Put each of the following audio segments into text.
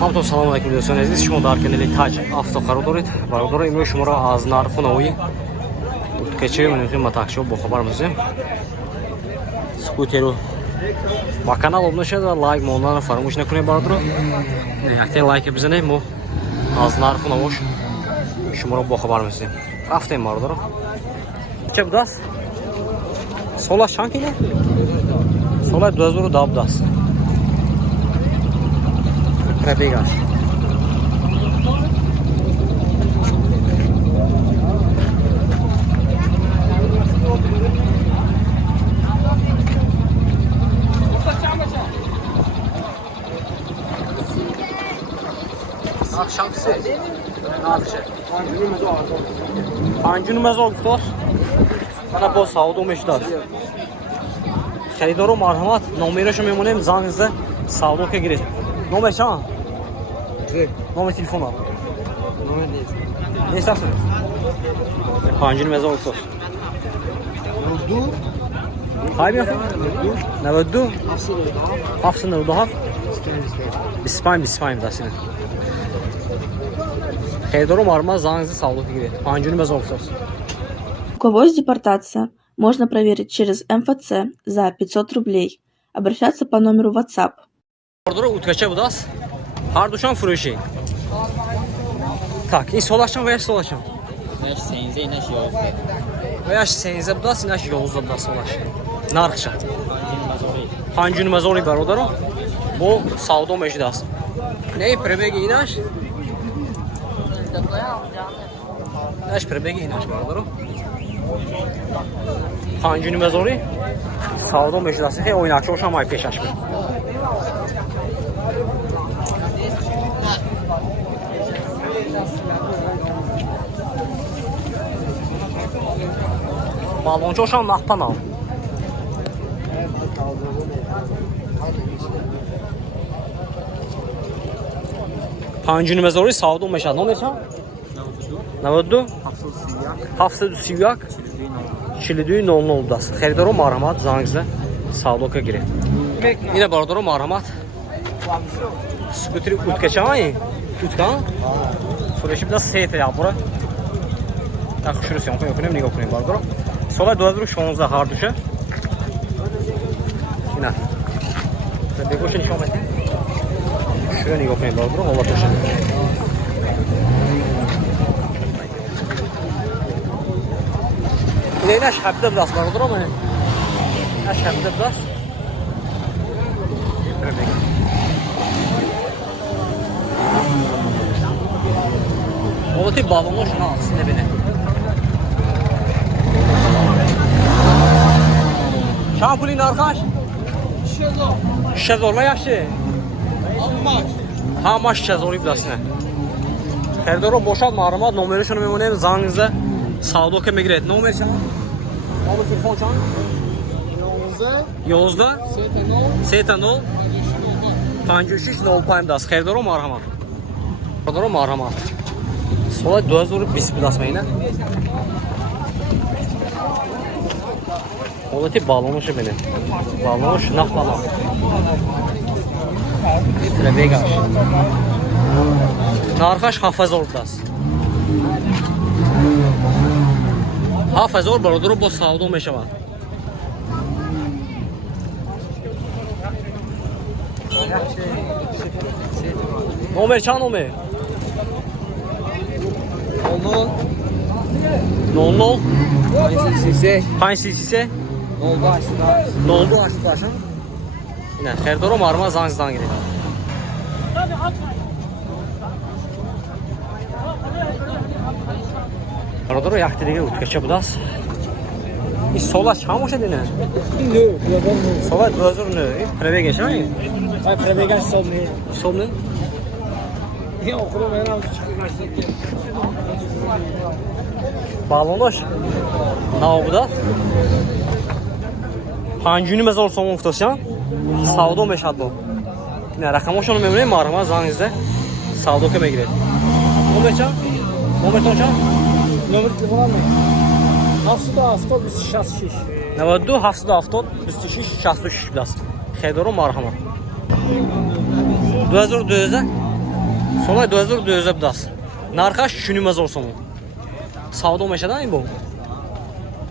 همتون سلام علیکم دوستان عزیز، شما در کانال تاج автоқарор دارید. برادر امروز شما را از نرخ نوی کچه منوی متاخشو با خبر می‌دیم. سکوتر رو با کانال ابون شد و لایک موندن فراموش نکنید برادر. نه اکتر لایک بزنید مو از نرخ نوش شما را با خبر می‌دیم. رفتیم برادر. چه بود است؟ سال چند کیلو؟ سال 2017 است. Prebigaš. Akşam size ne yapacak? Pancunumuz oldu. Bana bu savdu meşhur. Xeridaro marhamat nomerashو memonем zangizda savdo ka giret. Nomer chand? Nomer telefon al. Nomer نیست. Nechta? 5030 92 Hay mi? 92 797 25 dasine. Xeridaro marhamat zangizda savdo ka giret. 5030 У кого есть депортация, можно проверить через МФЦ за 500 рублей. Обращаться по номеру WhatsApp. Orada utkaça budas. Har duşan furuşi. Tak, in solaşan veya solaşan. Neş senze neş yozda. Veya senze budas, inaş yoluzda budas solaş. Narxça. Pancunu mazori barodaro. Bu savdo mecdas. Ney prebegi inaş? Naş prebegi inaş barodaro. Pancunu mazori. Savdo mecdası ki oynakçı oşamay peşaşmı. Baloncu oşam nakpan al. Pancunu mezori savdo meşad. Ne meşad? 92 730 42 das. Xeridaro marhamat zangizda savdoga giring. Yine barodaro marhamat. Skuteri utkaçamay. Utkan? Fureshi bilan seyt ya bura. Tak şurası yok önemli yok önemli barodaro. Sola 2016 har düşe. Yine. Tabii koşun şu an. Şuraya yok önemli barodaro. Allah koşun. Neş həbdə biraz var mı? Neş həbdə biraz. Ola balonu şuna alsın da beni. Şampulin arkadaş. Şezorla yaxşı. Hamaş şezori bilasına. Xeridaro boşalt marhamat nomeri şunu memonem zangizda savdo ka migret. Nomer çan? Nomer telefon çan? 11 70 53 05 das. Xeridaro marhamat. Xeridaro marhamat. Sola 2020 bidasmayna. Olati balonu şu beni. Balonu şu nak balon. Prebigaş. Narxaş hafız oldas. Hafızor barodaro با savdo میشود. نمر چند نمر؟ 00 533 02 88. Yine xeridaro marhamat zangizdan giring. Barodaro yaxtiriga utkacha budas. Sola cham o'sha dena. Sola 2009. Prebigash mi? Ay prebigash hisobni. Hisobni? Yo'q, o'qib men ham chiqib Balonosh. Navbuda. Panjuni mazor so'm uftashan. Savdo meshad bu. Ne raqamoshni me'moriy marhamat zangizda savdo ka megiradi. Nomercha? Nomer to'cha? Nomer telefon 70 66. 92 770 26 66 bilas. Xeridaro marhamat. 2002 Solay 2000 بداس نرخش شونی مزار سوم سعودو میشه این بو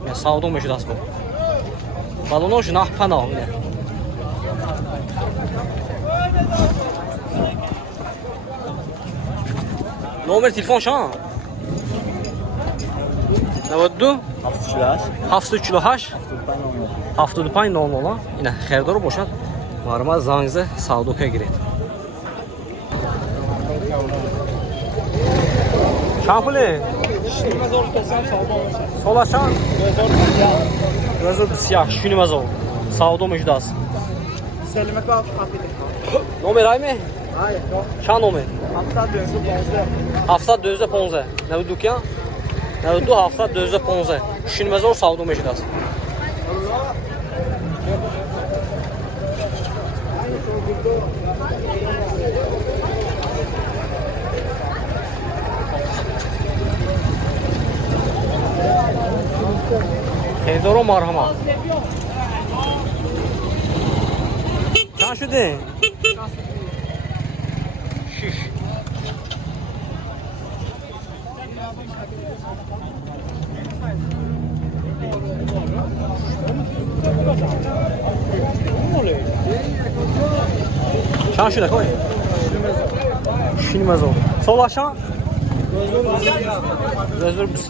یا سعودو میشه دست بو بالونوش نه پناه میده نمر تلفن شما 92 748 75 00 اینا خیردار باشد مارما زنگزه سعودو که گیرید چند پوله؟ سولا چند؟ 2020 شونی مزار سعودو میشه دست سلمت با نمر های می؟ چند نمر؟ 715 715 92 کیا؟ 92 715 شونی مزار سعودو میشه دست خیردار و مرحمت چند شده؟ 6 چند شده کوی؟ شینی مزار سال آشان؟ 2020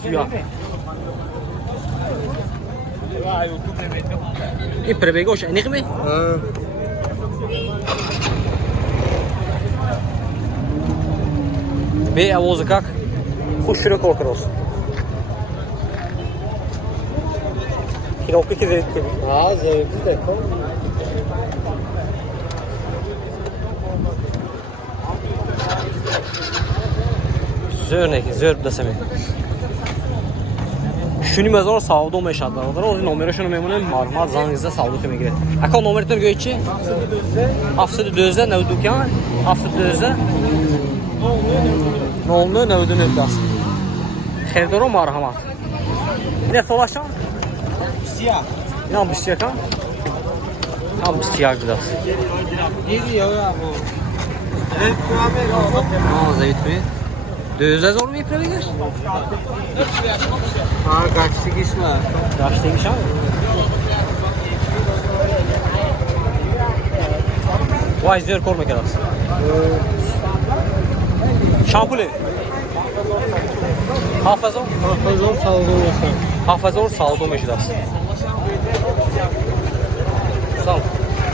این پربیگوش اینیق می؟ بی اوازه کک خوش شروع کروس کیلوکی که زید کنی زیادی دکو زور نکی زور بدسمی شونی مزار سعودو میشد برادر از نمرشون میمونه معلومات زنگزه سعودو که میگیره اکا نمرتون گویی چی 712 92 کان 712 99 99 داست خیردار و مرحمت نه سولاشان سیاه اینا 20 کان هم 20 داست دیگه یا ابو زید بی 2000 می پربیگش ها گاشتگیش نه داشتگیش هم وای زیر کار میکرد شامپوله 7000 7000 سعودو میشه دست سال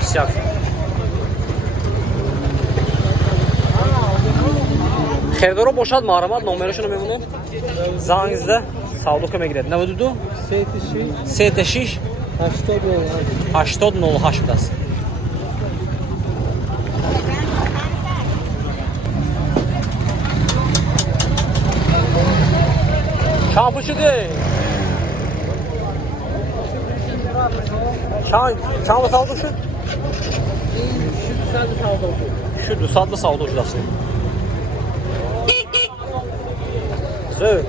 بسیار خیردارو باشد معلومات نمرشون میمونه زنگزده سعودو که میگیرد 92 36 80 08 دست چند شده؟ چند سعودو شد؟ شد 200 سعودو شد دسته زور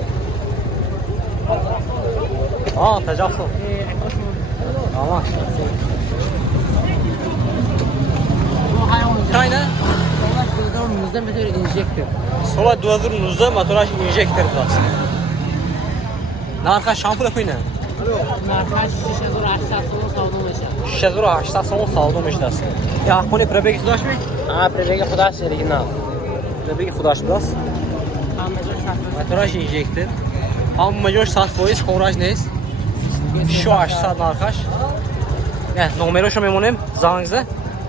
تجاوز آما China sola 2019 motorash injektor dast narxi shampula qo'yna narxi 6800 so'm savdo bo'ladi 6800 so'm savdo bo'ladi ya xone prebeg xudashmi ha prebega xudosh original prebeg xudosh dast motorash injektor hamma joy 100% xoraj نیست شو 800 narxash نه نمرشو میمونیم زنگزه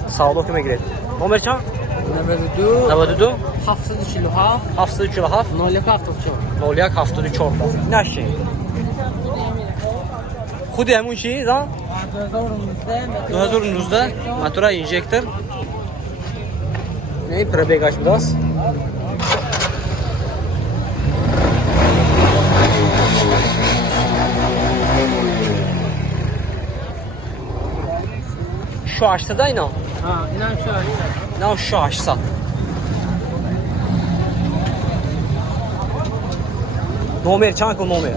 سعودو که میگیرید نمر چند 92 747 747 0174 0174 نشه خودی همون چی زن 2019 موتور اینجکتور نه پربیگاش بداست شو 800 اینا ha inam shu نه شو 800 نمر چند کن نمر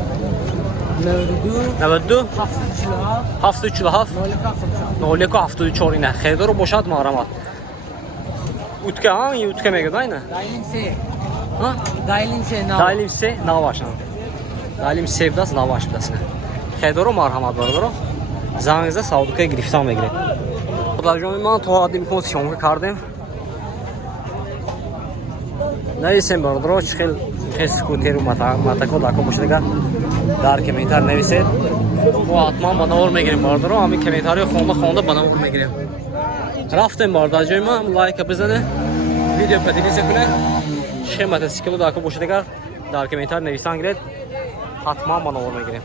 92 747 0174 اینه خیردار رو باشد محرمات Utka ha? İyi utka mega da yine. Dailinse. Ha? Dailinse nav. Dalim se navaşan. Dalim sevdas navaş bilasın. Xeydoro marhamat bardoro. Zangizda Saudukaya giriftan megire. Darjomi man to adim konsiyon kardım. Neyse bardoro çıkıl skuteri matako dako boşlega. Dar komentar neyse. Bu atman bana olmagire bardoro ama komentarı xonda bana olmagire. Raftem bardacığım like bizane. Video padinize kune. Şemata skilo dako boşlega. Dar komentar nevisan giret. Hatman bana olmagire.